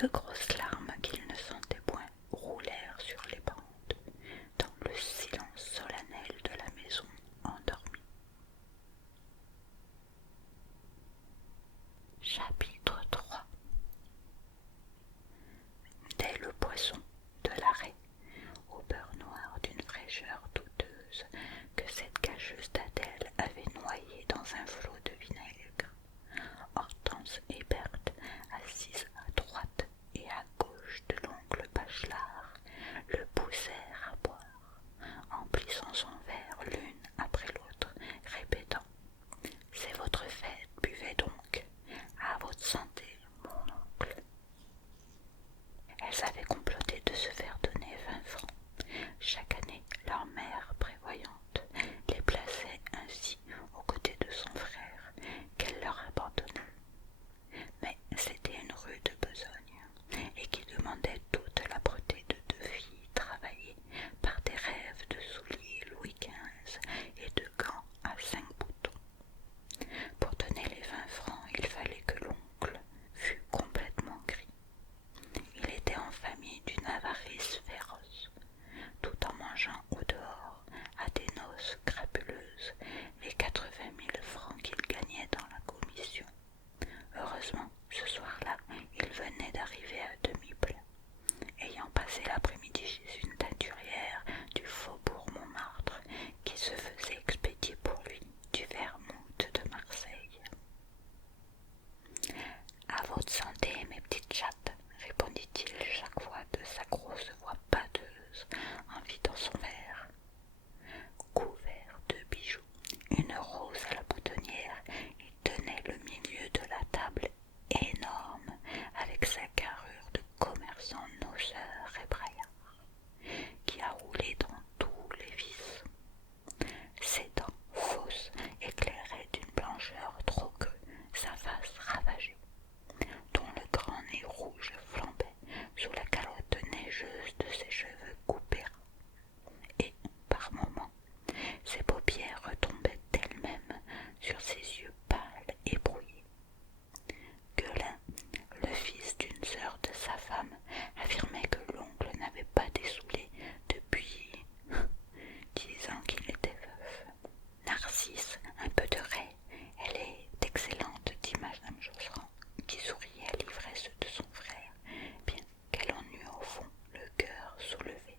Deux grosses larmes qu'il ne sentait point roulèrent sur les bandes, dans le silence solennel de la maison endormie. Chapitre 3. Dès le poisson de l'arrêt, au beurre noir d'une fraîcheur douteuse que cette cacheuse d'Adèle avait noyé dans un flot de vinaigre, Hortense et Berthe, assises à droite et à gauche de l'oncle Bachelard, le poussèrent à boire, emplissant son verre l'une après l'autre, répétant « C'est votre fête, buvez donc, à votre santé, mon oncle ». Elles avaient comploté de se faire donner 20 francs. Chaque année, leur mère prévoyante les plaçait ainsi aux côtés de son frère qu'elle leur abandonnait. Mais c'était une rue de besogne et qui demandait toute l'âpreté de deux filles travaillées par des rêves de souliers Louis XV et de gants à 5 boutons. Pour donner les 20 francs, il fallait que l'oncle fût complètement gris. Il était en famille d'une avarice féroce, tout en mangeant au dehors, à des noces crapuleuses, les 80 000 francs qu'il gagnait dans la commission. Heureusement, ce soir-là, il venait d'arriver à demi-plein, ayant passé l'après-midi chez une teinturière du faubourg Montmartre qui se faisait expédier pour lui du vermouth de Marseille. « À votre santé, mes petites chattes !» répondit-il chaque fois de sa grosse voix pâteuse en vidant son verre. Couvert de bijoux, une rose à la boutonnière, il tenait le milieu de la table énorme avec sa carrure de commerçant noceur et braillard qui a roulé dans tous les vices. Ses dents fausses éclairaient d'une blancheur trop crue sa face ravagée, dont le grand nez rouge flambait sous la calotte neigeuse de ses cheveux coupés, et, par moments, ses paupières retombaient d'elles-mêmes sur ses yeux pâles et brouillés. Gueulin, le fils d'une sœur de sa femme, affirmait que l'oncle n'avait pas dessoulé depuis 10 ans qu'il était veuf. Narcisse, un peu de raie, elle est excellente, dit madame Josserand, qui souriait à l'ivresse de son frère, bien qu'elle en eût au fond le cœur soulevé.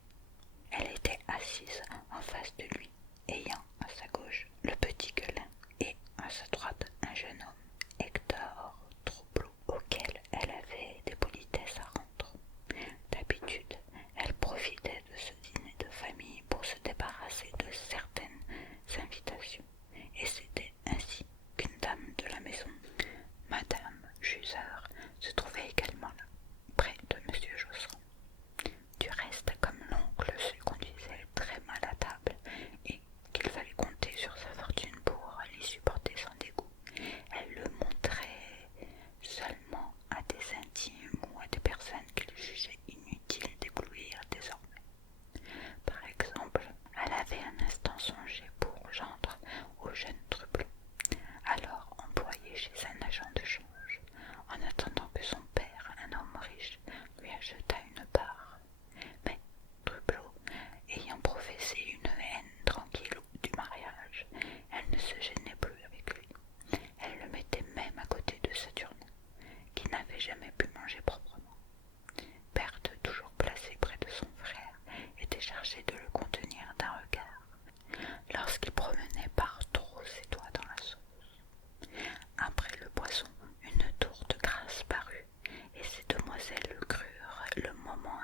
Elle était assise en face de lui, ayant à sa gauche le petit Gueulin et à sa droite un jeune homme, Hector Troublot, auquel elle avait des politesses à rendre. D'habitude, elle profitait de ce dîner de famille pour se débarrasser de certaines invitations, et c'était ainsi qu'une dame de la maison, madame Jusard, se trouvait également là, près de monsieur Josserand. Du reste, comme l'oncle se conduisait très mal à table et qu'il fallait compter sur sa fortune pour l'y supporter sans dégoût, elle le montrait seulement à des intimes ou à des personnes qu'il jugeait inutile d'éblouir désormais. Par exemple, elle avait un instant songé pour gendre au jeune Troublot, alors employé chez un agent de change, en attendant que son père, un homme riche, lui achetât une part. Mais Troublot, ayant professé une haine tranquille du mariage, elle ne se gênait plus avec lui. Elle le mettait même à côté de Saturnin, qui n'avait jamais pu manger proprement. Berthe, toujours placée près de son frère, était chargée de le contenir d'un regard lorsqu'il promenait par trop ses doigts dans la sauce. Après le poisson, une tour de grâce parut, et ces demoiselles crurent le moment